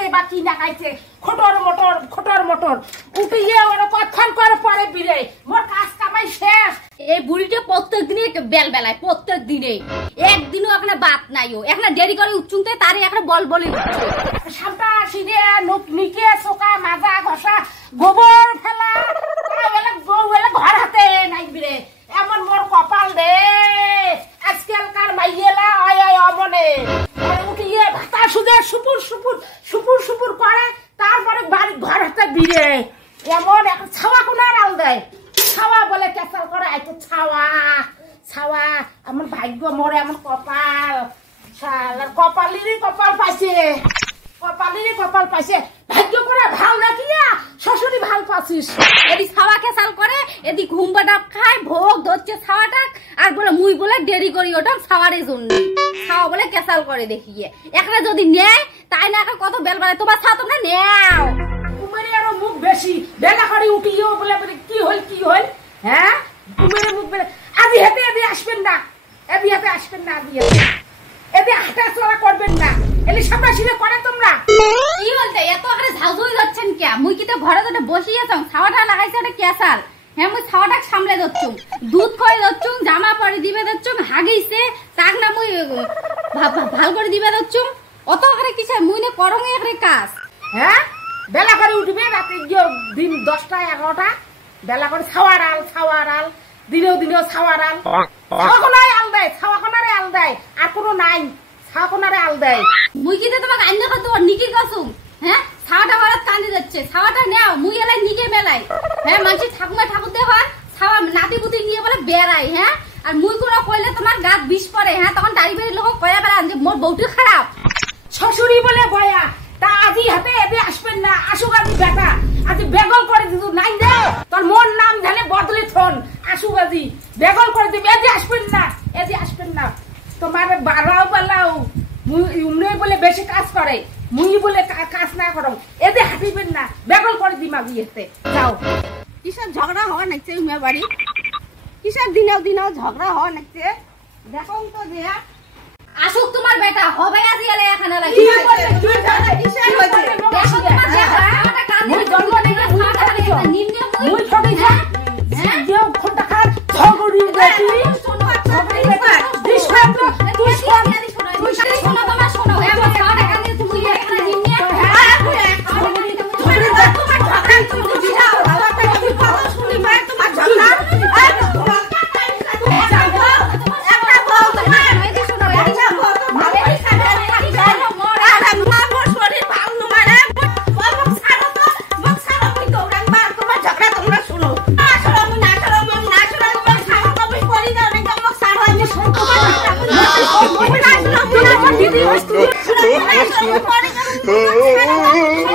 ভাতে বা কি না খাইছে খটর মটর উঠিয়ে ওরা কতক্ষণ করে পরে বিরে মোর কাজ কামাই শেষ। এই বুড়িটা প্রত্যেক দিনে বেলায় প্রত্যেক দিনে একদিনও এখানে বাত নাই ও এখানে দেরি করে উচ্চুনতে তারে এখানে বলি দিচ্ছে সামটা সিঁড়ে নিকে চোকা মাজা ঘষা গোবর ফেলা ঘর হাতে নাই বিরে এমন মোর কপাল দে আজকালকার মাইয়েলা আয় অমনে উঠিয়ে ভাতা সুদে সুপুর করে তারপরে বাড়ি ঘর হাতে বিরে এমন এখন ছাওয়া কোনার আল দেয় ছাওয়া বলে কেসাল করে এত ছাওয়া এমন ভাগ্য মোর এমন কপাল কপালেরই কপাল পাইছে ভাগ্য করে ভাল নাকি শ্বশুরি ভাল পাচ্ছিস এদি ছাওয়া কেসাল করে এদি ঘুম বাটাপ খায় ভোগ ধরছে ছাওয়াটা আর বলে মুই বলে দেরি করি ওটা ছাওয়ারের জন্য ছাওয়া বলে কেসাল করে দেখিয়ে এখানে যদি নেয় তাই না কত বেলবেলায় তোমার ছাওয়া তোমরা নেও কুমারী আরো মুখ বেশি বেলা করে উঠিও বলে কি হল হ্যাঁ কুমারী মুখ বেলা আদি হাতে আসবেন না আদি হাঁটা চলা করবেন না এলি সামনাসামনি করে তোমরা কি বলতে এত আরে ঝাউঝুই যাচ্ছেন কে মুই কি তো ঘরে তো বসিয়েছাম ছাওয়াটা লাগাইছে ওটা কেসাল হ্যাঁ মুই ছাওয়াটা সামলে দচ্ছুম দুধ করে দচ্ছুম জামা পরে দিবে দচ্ছুম হাগিছে তাক না মুই ভাল করে দিবে দচ্ছুম অত করে কিসে মুই নে করং একরে কাজ হ্যাঁ বেলা করে উঠবে রাতে দিন 10টা 11টা বেলা করে ছাওয়ার আল দিনেও ছাওয়ার আল ছাওয়াকোনারে আল দেয় আর কোনো নাই ছাওয়াকোনারে আল দেয় মুই কি তোমাকে আইনা কত নিকি কসুম হ্যাঁ ছাওয়াটা মারাত কান্দে যাচ্ছে ছাওয়াটা নাও মুই এলাই নিকে মেলাই হ্যাঁ মানুষ ঠাকুর দেওয়ার ছাওয়া নাতি পুতি নিয়ে বলে বেড়াই হ্যাঁ আর মুই কোনো কইলে তোমার গাত বিষ পড়ে হ্যাঁ তখন দাড়ি বেড়ি লোক কয়া বেড়ান যে মোর বউটি খারাপ শ্বশুরি বলে বয়া তা আজি হাতে এবে আসবেন না আসুক আজি বেটা আজি বেগল করে দিদু নাই দে তোর মোর নাম জানে বদলে থন আসুক আজি বেগল করে দিবে এদি আসবেন না তোমার বাড়াও মুই উমনে বলে বেশি কাজ করে মুই বলে কাজ না করো এদি হাঁটিবেন না বেগল করে দিম আজি এতে যাও কিসব ঝগড়া হওয়া নাকছে উমে বাড়ি কিসব দিনেও ঝগড়া হওয়া নাকছে দেখো তো যে আসুক তোমার বেটা হবে আজি এলে এখানে লাগি কি হইছে দেখো তোমার বেটা মুই জন্ম নেগে নিমনে মুই ঠকি যা যেও খোটা খার ঝগড়ি গেছি ঝগড়ি বেটা দিশা তো তুই শোনো তোমার শোনো এমন ছাড়া কানে তুমি এখানে নিমনে ঝগড়ি তোমার ঝগড়া তুই বুঝাও তুই কথা শুনি মার তোমার ঝগড়া Oh,